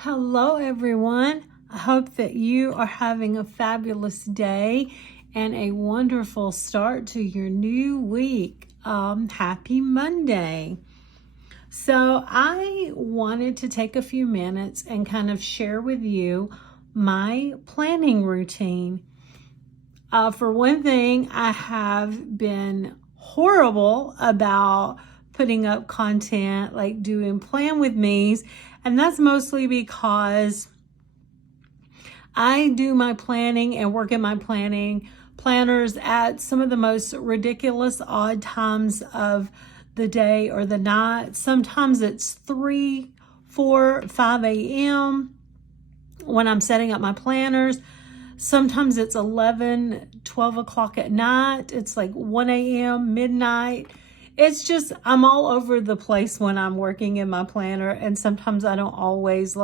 Hello, everyone. I hope that you are having a fabulous day and a wonderful start to your new week. Happy Monday. So I wanted to take a few minutes and kind of share with you my planning routine. For one thing, I have been horrible about putting up content, like doing plan with me's, and that's mostly because I do my planning and work in my planners at some of the most ridiculous odd times of the day or the night. Sometimes it's 3, 4, 5 a.m. when I'm setting up my planners. Sometimes it's 11, 12 o'clock at night. It's like 1 a.m., midnight. It's just, I'm all over the place when I'm working in my planner. And sometimes I don't always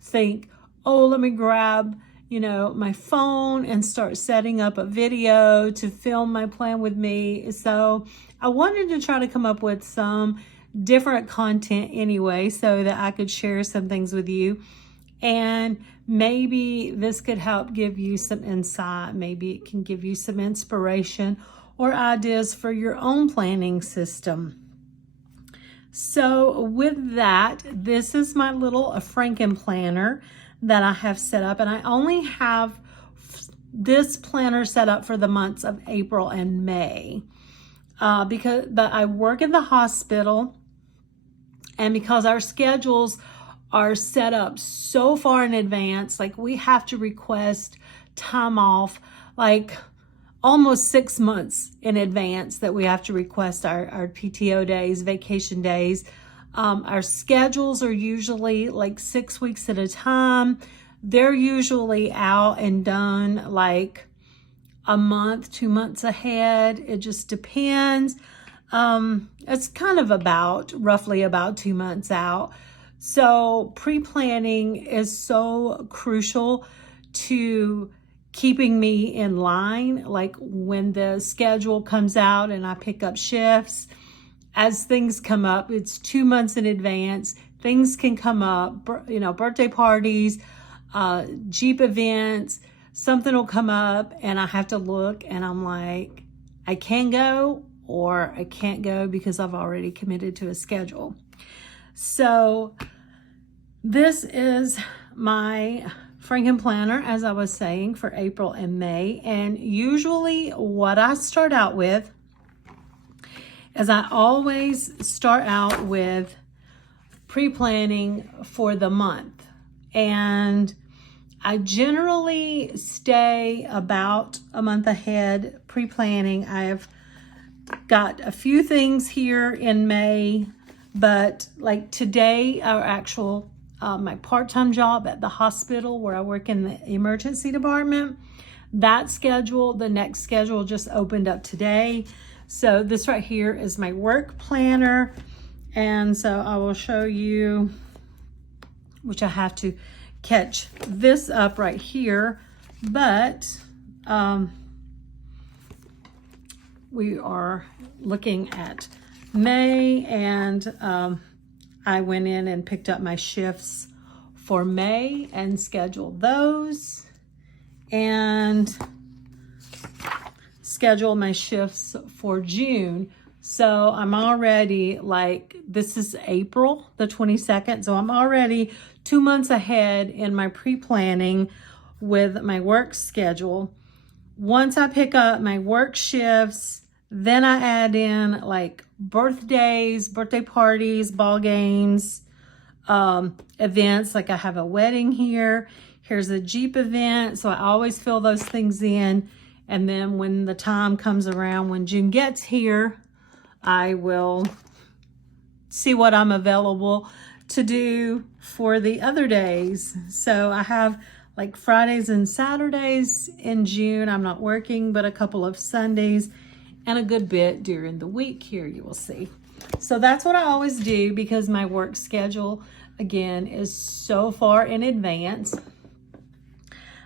think, oh, let me grab, my phone and start setting up a video to film my plan with me. So I wanted to try to come up with some different content anyway, so that I could share some things with you. And maybe this could help give you some insight. Maybe it can give you some inspiration or ideas for your own planning system. So with that, this is my little frankenplanner that I have set up, and I only have this planner set up for the months of April and May but I work in the hospital, and because our schedules are set up so far in advance, like we have to request time off like almost 6 months in advance, that we have to request our PTO days, vacation days. Our schedules are usually like 6 weeks at a time. They're usually out and done like a month, 2 months ahead. It just depends. It's kind of roughly about 2 months out. So pre-planning is so crucial to keeping me in line. Like when the schedule comes out and I pick up shifts, as things come up, it's 2 months in advance. Things can come up, birthday parties, Jeep events, something will come up and I have to look and I'm like, I can go or I can't go because I've already committed to a schedule. So this is my frankenplanner, as I was saying, for April and May. And usually what I start out with is I always start out with pre-planning for the month. And I generally stay about a month ahead pre-planning. I've got a few things here in May, but like today, my part-time job at the hospital where I work in the emergency department, the next schedule just opened up today. So this right here is my work planner. And so I will show you, which I have to catch this up right here, but we are looking at May, and I went in and picked up my shifts for May and scheduled those, and scheduled my shifts for June. So I'm already this is April the 22nd. So I'm already 2 months ahead in my pre-planning with my work schedule. Once I pick up my work shifts, then I add in like birthdays, birthday parties, ball games, events. Like I have a wedding here. Here's a Jeep event. So I always fill those things in. And then when the time comes around, when June gets here, I will see what I'm available to do for the other days. So I have like Fridays and Saturdays in June. I'm not working, but a couple of Sundays and a good bit during the week here, you will see. So that's what I always do because my work schedule, again, is so far in advance.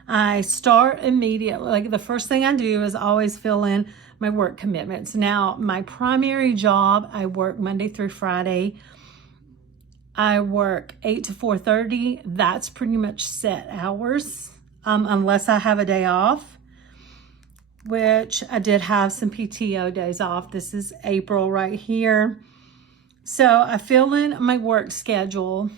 I start immediately. Like the first thing I do is always fill in my work commitments. Now, my primary job, I work Monday through Friday. I work 8 to 4:30. That's pretty much set hours, unless I have a day off, which I did have some PTO days off. This is April right here. So I fill in my work schedule,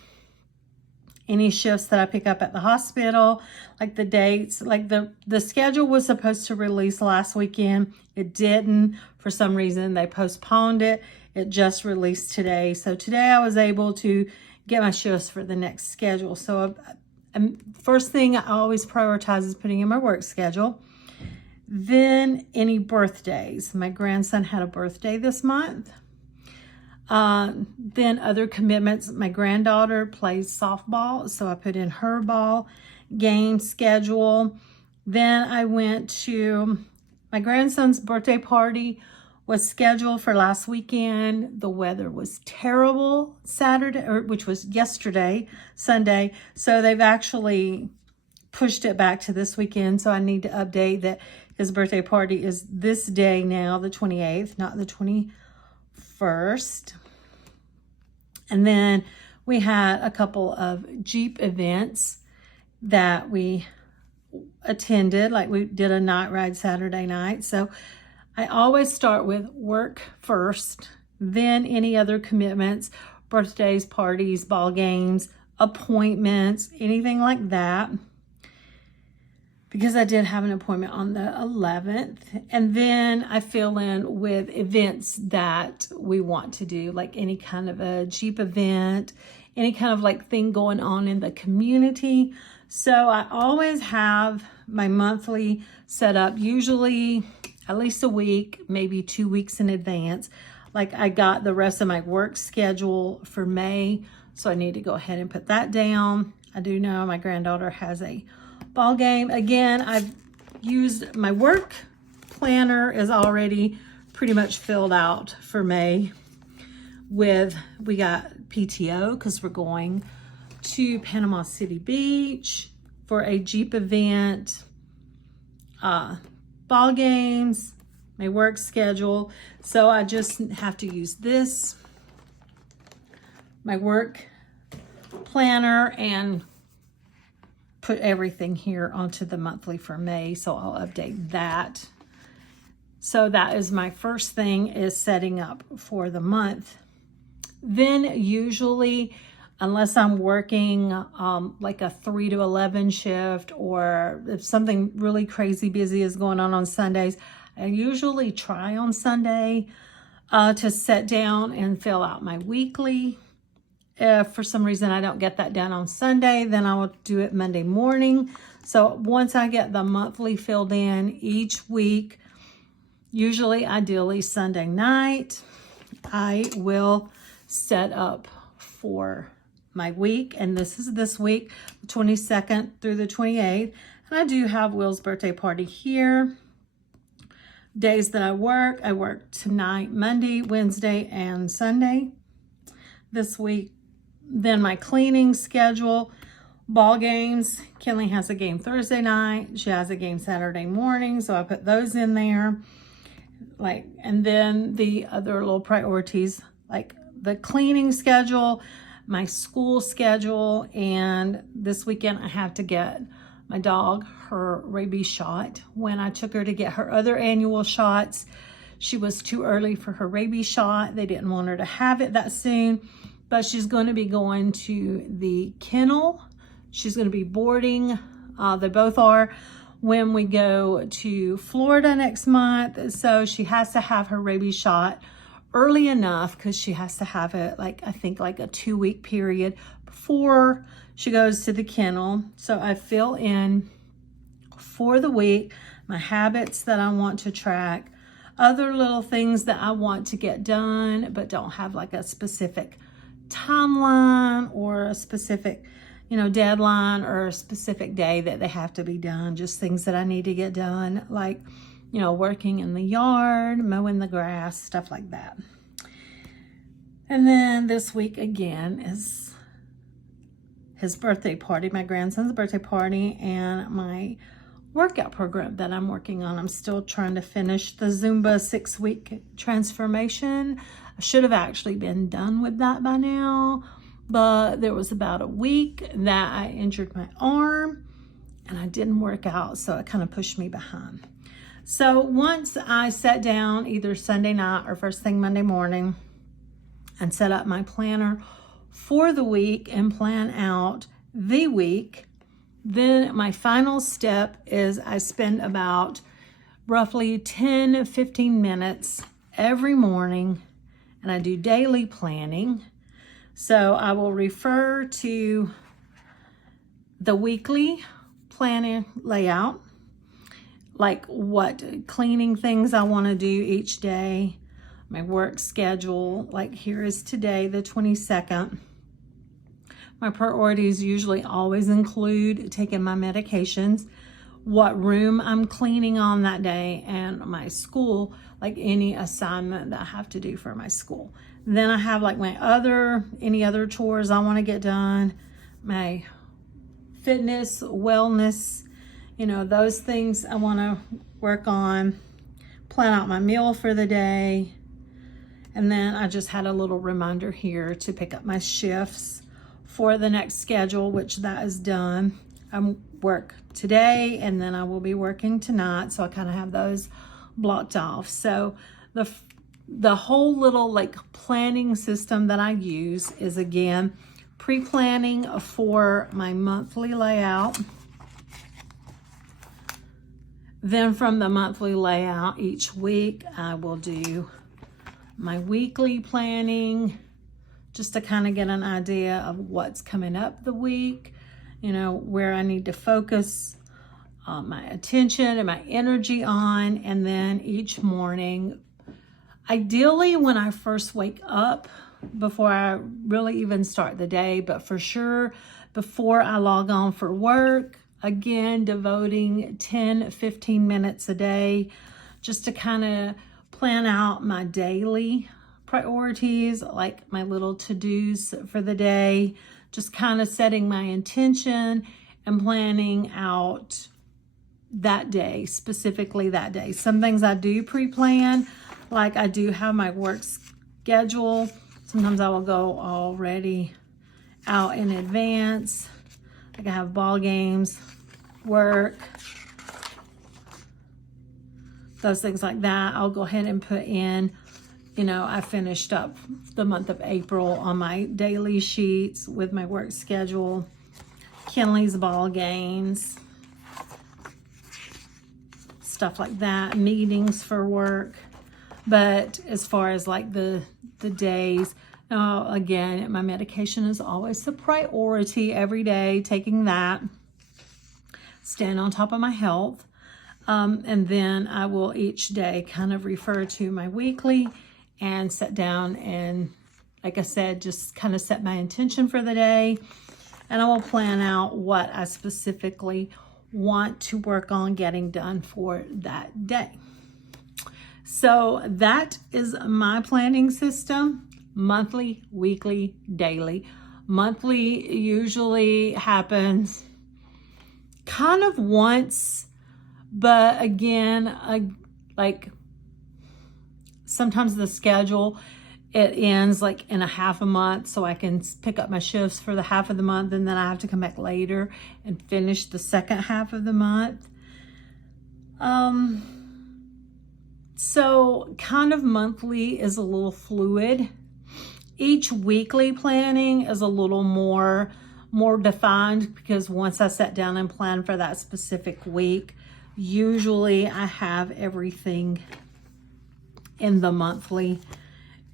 any shifts that I pick up at the hospital, like the dates, like the schedule was supposed to release last weekend. It didn't. For some reason, they postponed it. It just released today. So today I was able to get my shifts for the next schedule. So first thing I always prioritize is putting in my work schedule. Then any birthdays. My grandson had a birthday this month. Then other commitments. My granddaughter plays softball, so I put in her ball game schedule. Then I went to my grandson's birthday party, was scheduled for last weekend. The weather was terrible Saturday, which was yesterday, Sunday. So they've actually pushed it back to this weekend. So I need to update that his birthday party is this day now, the 28th, not the 21st. And then we had a couple of Jeep events that we attended, like we did a night ride Saturday night. So I always start with work first, then any other commitments, birthdays, parties, ball games, appointments, anything like that. Because I did have an appointment on the 11th. And then I fill in with events that we want to do, like any kind of a Jeep event, any kind of like thing going on in the community. So I always have my monthly set up, usually at least a week, maybe 2 weeks in advance. Like I got the rest of my work schedule for May, so I need to go ahead and put that down. I do know my granddaughter has a ball game. Again, I've used my work planner is already pretty much filled out for May with, we got PTO because we're going to Panama City Beach for a Jeep event, ball games, my work schedule. So I just have to use this, my work planner, and put everything here onto the monthly for May. So I'll update that. So that is my first thing, is setting up for the month. Then usually, unless I'm working like a 3 to 11 shift, or if something really crazy busy is going on Sundays, I usually try on Sunday to sit down and fill out my weekly. If for some reason I don't get that done on Sunday, then I will do it Monday morning. So once I get the monthly filled in each week, usually ideally Sunday night, I will set up for my week. And this is this week, the 22nd through the 28th. And I do have Will's birthday party here. Days that I work tonight, Monday, Wednesday, and Sunday this week. Then my cleaning schedule, ball games. Kinley has a game Thursday night. She has a game Saturday morning, so I put those in there. And then the other little priorities, like the cleaning schedule, my school schedule, and this weekend I have to get my dog her rabies shot. When I took her to get her other annual shots, she was too early for her rabies shot. They didn't want her to have it that soon. But she's going to be going to the kennel. She's going to be boarding. They both are when we go to Florida next month. So she has to have her rabies shot early enough, because she has to have it, like, I think like a 2-week period before she goes to the kennel. So I fill in for the week my habits that I want to track, other little things that I want to get done but don't have like a specific timeline or a specific, deadline or a specific day that they have to be done. Just things that I need to get done, like, working in the yard, mowing the grass, stuff like that. And then this week again is his birthday party, my grandson's birthday party, and my workout program that I'm working on. I'm still trying to finish the Zumba 6-week transformation. I should have actually been done with that by now, but there was about a week that I injured my arm and I didn't work out, so it kind of pushed me behind. So once I sat down either Sunday night or first thing Monday morning and set up my planner for the week and plan out the week, then my final step is I spend about roughly 10-15 minutes every morning and I do daily planning. So I will refer to the weekly planning layout, like what cleaning things I want to do each day, my work schedule, like here is today, the 22nd. My priorities usually always include taking my medications, what room I'm cleaning on that day, and my school, like any assignment that I have to do for my school. Then I have like any other chores I want to get done, my fitness, wellness, those things I want to work on, plan out my meal for the day. And then I just had a little reminder here to pick up my shifts for the next schedule, which that is done. I work today and then I will be working tonight. So I kind of have those blocked off. So the whole little like planning system that I use is, again, pre-planning for my monthly layout. Then from the monthly layout each week, I will do my weekly planning just to kind of get an idea of what's coming up the week, where I need to focus my attention and my energy on. And then each morning, ideally when I first wake up, before I really even start the day, but for sure before I log on for work, again, devoting 10-15 minutes a day just to kind of plan out my daily priorities, like my little to-dos for the day, just kind of setting my intention and planning out that day, specifically that day. Some things I do pre-plan, like I do have my work schedule. Sometimes I will go already out in advance. Like I have ball games, work, those things like that. I'll go ahead and put in, I finished up the month of April on my daily sheets with my work schedule, Kinley's ball games, stuff like that, meetings for work. But as far as like the days, again, my medication is always the priority every day, taking that, staying on top of my health. And then I will each day kind of refer to my weekly and sit down and, like I said, just kind of set my intention for the day. And I will plan out what I specifically want to work on getting done for that day. So that is my planning system: monthly, weekly, daily. Monthly usually happens kind of once, but again, like sometimes the schedule, it ends like in a half a month, so I can pick up my shifts for the half of the month, and then I have to come back later and finish the second half of the month. So kind of monthly is a little fluid. Each weekly planning is a little more defined, because once I sit down and plan for that specific week, usually I have everything in the monthly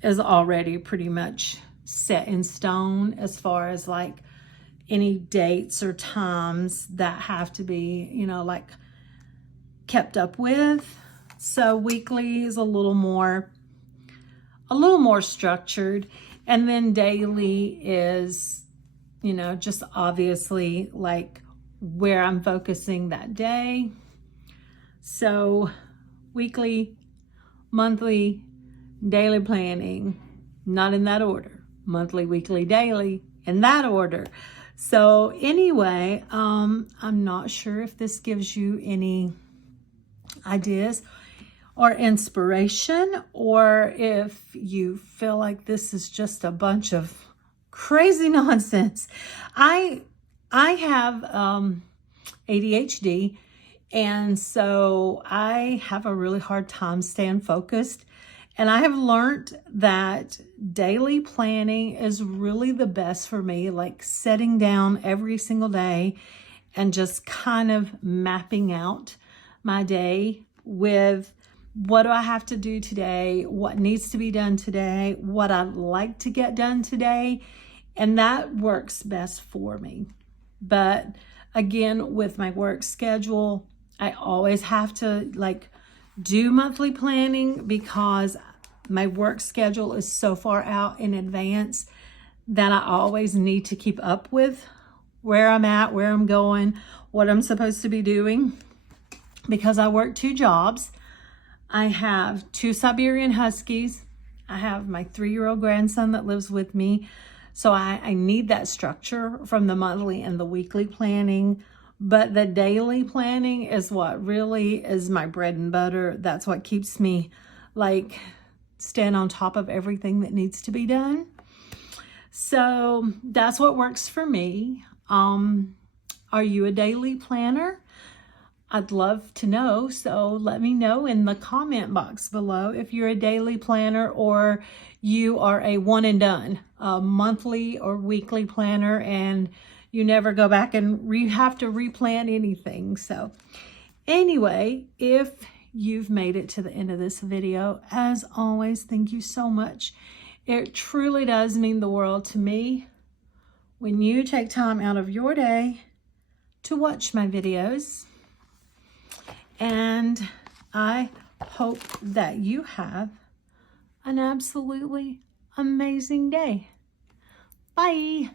is already pretty much set in stone, as far as like any dates or times that have to be, like kept up with. So weekly is a little more structured. And then daily is, just obviously like where I'm focusing that day. So weekly, monthly, daily planning, not in that order. Monthly, weekly, daily, in that order. So anyway, I'm not sure if this gives you any ideas or inspiration, or if you feel like this is just a bunch of crazy nonsense. I have ADHD, and so I have a really hard time staying focused. And I have learned that daily planning is really the best for me, like sitting down every single day and just kind of mapping out my day with what do I have to do today, what needs to be done today, what I'd like to get done today, and that works best for me. But again, with my work schedule, I always have to like do monthly planning because my work schedule is so far out in advance that I always need to keep up with where I'm at, where I'm going, what I'm supposed to be doing. Because I work 2 jobs, I have 2 Siberian Huskies. I have my 3-year-old grandson that lives with me. So I need that structure from the monthly and the weekly planning. But the daily planning is what really is my bread and butter. That's what keeps me like staying on top of everything that needs to be done. So that's what works for me. Are you a daily planner? I'd love to know, so let me know in the comment box below if you're a daily planner or you are a one and done, a monthly or weekly planner, and you never go back and have to replan anything. So anyway, if you've made it to the end of this video, as always, thank you so much. It truly does mean the world to me when you take time out of your day to watch my videos. And I hope that you have an absolutely amazing day. Bye.